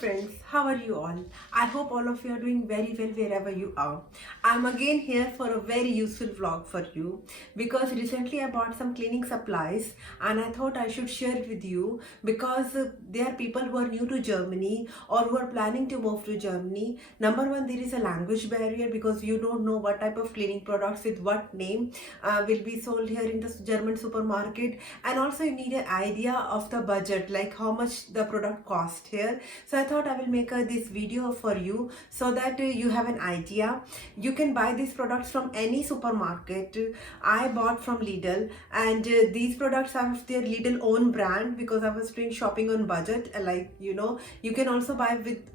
friends, how are you all? I hope all of you are doing very well wherever you are. I'm again here for a very useful vlog for you because recently I bought some cleaning supplies and I thought I should share it with you because there are people who are new to Germany or who are planning to move to Germany. Number one, there is a language barrier because you don't know what type of cleaning products with what name will be sold here in the German supermarket, and also you need an idea of the budget, like how much the product cost here. So I thought I will make this video for you so that you have an idea. You can buy these products from any supermarket. I bought from Lidl, and these products have their Lidl own brand because I was doing shopping on budget. Like you can also buy with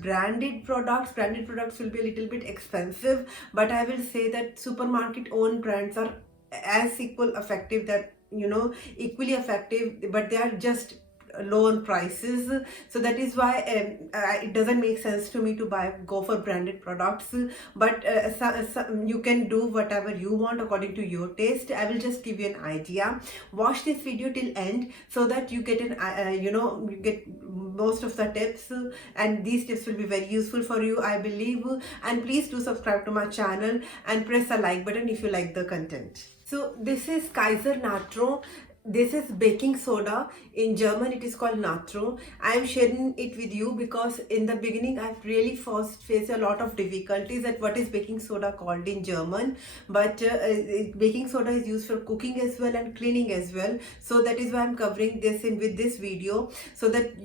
branded products. Branded products will be a little bit expensive, but I will say that supermarket owned brands are as equal effective, that equally effective, but they are just low on prices. So that is why it doesn't make sense to me to go for branded products. But you can do whatever you want according to your taste. I will just give you an idea. Watch this video till end so that you get you get most of the tips, and these tips will be very useful for you, I believe. And please do subscribe to my channel and press the like button if you like the content. So this is Kaiser Natron. This is baking soda. In German it is called Natron. I am sharing it with you because in the beginning I've really first faced a lot of difficulties at what is baking soda called in German. But baking soda is used for cooking as well and cleaning as well. So that is why I'm covering this in with this video, so that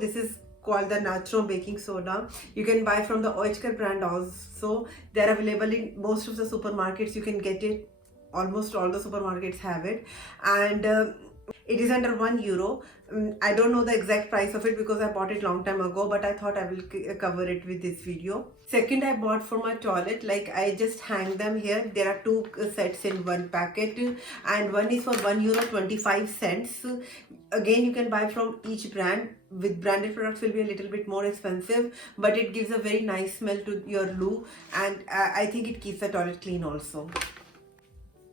this is called the Natron baking soda. You can buy from the Oetker brand also. They're available in most of the supermarkets. You can get it, almost all the supermarkets have it, and it is under €1. I don't know the exact price of it because I bought it long time ago, but I thought I will cover it with this video. Second, I bought for my toilet, like I just hang them here. There are two sets in one packet, and one is for €1.25. Again, you can buy from each brand. With branded products will be a little bit more expensive, but it gives a very nice smell to your loo, and I think it keeps the toilet clean also.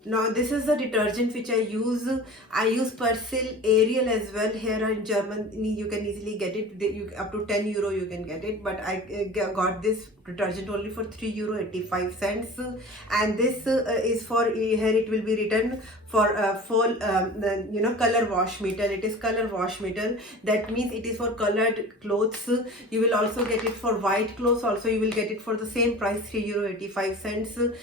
Now this is the detergent which I use. I use Persil Ariel as well. Here in Germany you can easily get it. Up to €10 you can get it, but I got this detergent only for €3.85. And this is for here. It will be written for full color wash metal. It is color wash metal. That means it is for colored clothes. You will also get it for white clothes. Also you will get it for the same price, €3.85.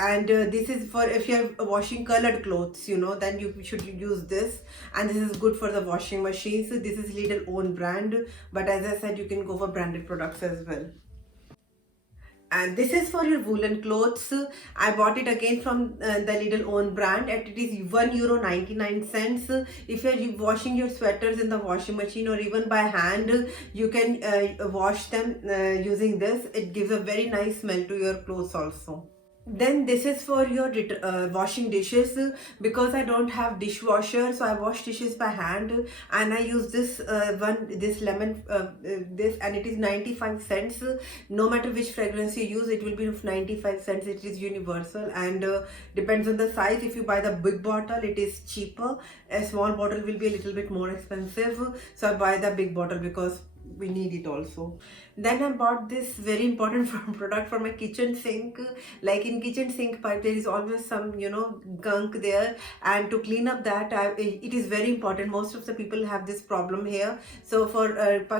And this is for if you are washing colored clothes, then you should use this. And this is good for the washing machines. This is Lidl own brand, but as I said, you can go for branded products as well. And this is for your woolen clothes. I bought it again from the Lidl own brand, and it is €1.99. If you're washing your sweaters in the washing machine or even by hand, you can wash them using this. It gives a very nice smell to your clothes also. Then this is for your washing dishes. Because I don't have dishwasher, so I wash dishes by hand, and I use this this lemon this, and it is 95 cents. No matter which fragrance you use, it will be 95 cents. It is universal, and depends on the size. If you buy the big bottle, it is cheaper. A small bottle will be a little bit more expensive, so I buy the big bottle because we need it also. Then I bought this very important product for my kitchen sink. Like in kitchen sink pipe, there is always some gunk there, and to clean up that, it is very important. Most of the people have this problem here. So for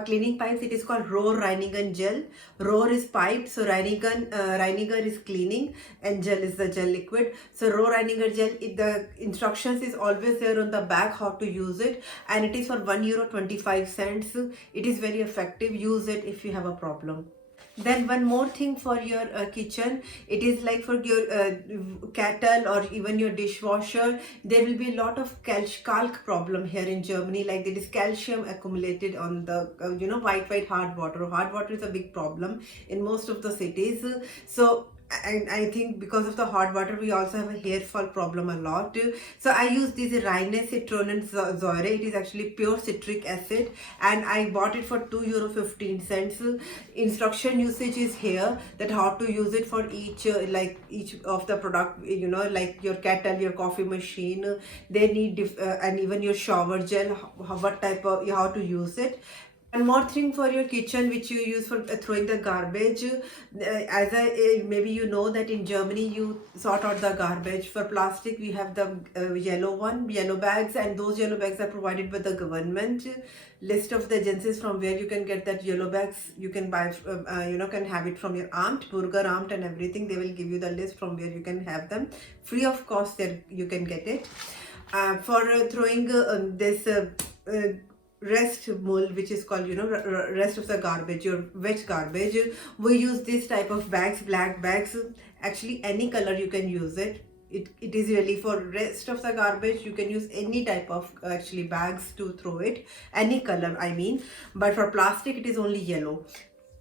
cleaning pipes, it is called Rohr Reinigen gel. Rohr is pipe, so Reiniger is cleaning, and gel is the gel liquid. So Rohr Reiniger gel, the instructions is always there on the back how to use it, and it is for €1.25. It is very effective. Use it if you have a problem. Then one more thing for your kitchen. It is like for your kettle or even your dishwasher. There will be a lot of calc problem here in Germany. Like there is calcium accumulated on the white hard water. Hard water is a big problem in most of the cities. So I think because of the hot water, we also have a hair fall problem a lot. So I use this Reine Zitronensäure. It is actually pure citric acid, and I bought it for €2.15. Instruction usage is here, that how to use it for each of the product. Like your kettle, your coffee machine, they need and even your shower gel, what type of how to use it. One more thing for your kitchen which you use for throwing the garbage. Maybe you know that in Germany you sort out the garbage. For plastic we have the yellow bags, and those yellow bags are provided by the government. List of the agencies from where you can get that yellow bags. You can buy, can have it from your aunt, Burger Aunt and everything. They will give you the list from where you can have them free of cost. There you can get it. For throwing this rest mold, which is called rest of the garbage, your wet garbage, we use this type of bags, black bags. Actually any color you can use it. It is really for rest of the garbage. You can use any type of actually bags to throw it, any color I mean, but for plastic it is only yellow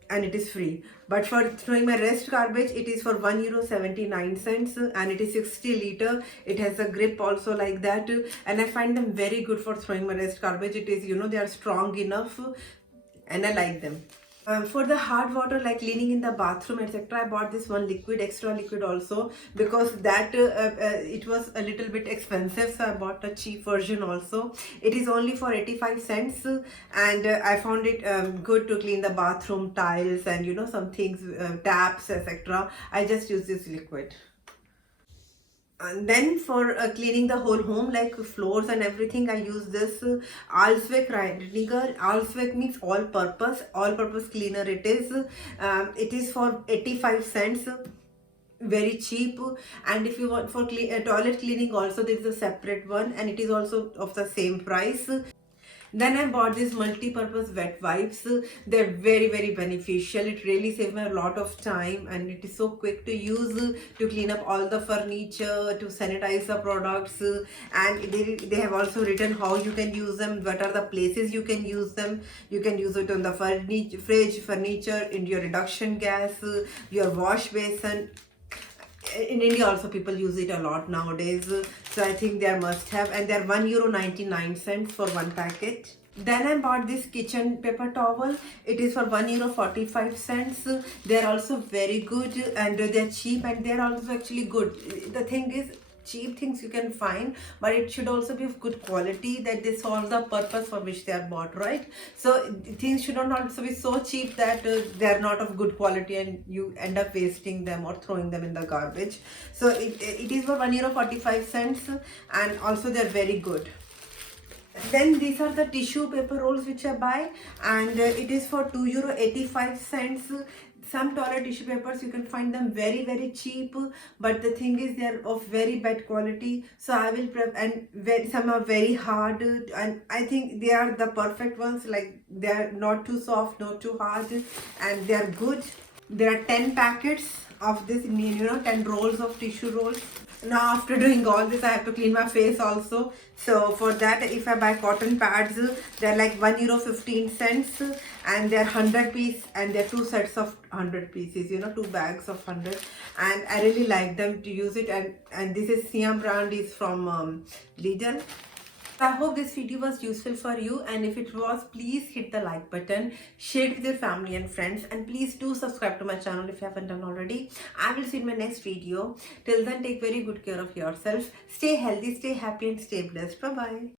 and it is free. But for throwing my rest garbage, it is for €1.79 and it is 60 liter. It has a grip also like that, and I find them very good for throwing my rest garbage. It is, they are strong enough and I like them. For the hard water like cleaning in the bathroom etc., I bought this one extra liquid also, because that it was a little bit expensive, so I bought a cheap version also. It is only for 85 cents and I found it good to clean the bathroom tiles and some things, taps etc. I just use this liquid. And then for cleaning the whole home like floors and everything, I use this Allsvik Reiniger. Allsvik means all purpose cleaner. It is for 85 cents, very cheap. And if you want for toilet cleaning also, there is a separate one and it is also of the same price. Then I bought these multi-purpose wet wipes. They're very beneficial. It really saves me a lot of time and it is so quick to use to clean up all the furniture, to sanitize the products, and they have also written how you can use them, what are the places you can use them. You can use it on the fridge, furniture, in your reduction gas, your wash basin. In India also people use it a lot nowadays, so I think they are must have, and they're €1.99 for one packet. Then I bought this kitchen paper towel. It is for €1.45. They're also very good and they're cheap and they're also actually good. The thing is, cheap things you can find, but it should also be of good quality, that they solve the purpose for which they are bought, right? So things should not also be so cheap that they are not of good quality and you end up wasting them or throwing them in the garbage. So it is for €1.45 and also they're very good. Then these are the tissue paper rolls which I buy, and it is for €2.85. Some toilet tissue papers you can find them very cheap, but the thing is they are of very bad quality. So I will some are very hard, and I think they are the perfect ones. Like they are not too soft, not too hard, and they are good. There are 10 packets of this, 10 rolls of tissue rolls. Now after doing all this, I have to clean my face also. So for that, if I buy cotton pads, they're like €1.15 and they're 100 piece and they're 2 sets of 100 pieces, 2 bags of 100, and I really like them to use it. And this is Siam brand, is from Lidl. I hope this video was useful for you, and if it was, please hit the like button, share it with your family and friends, and please do subscribe to my channel if you haven't done already. I will see you in my next video. Till then, take very good care of yourself. Stay healthy, stay happy and stay blessed. Bye bye.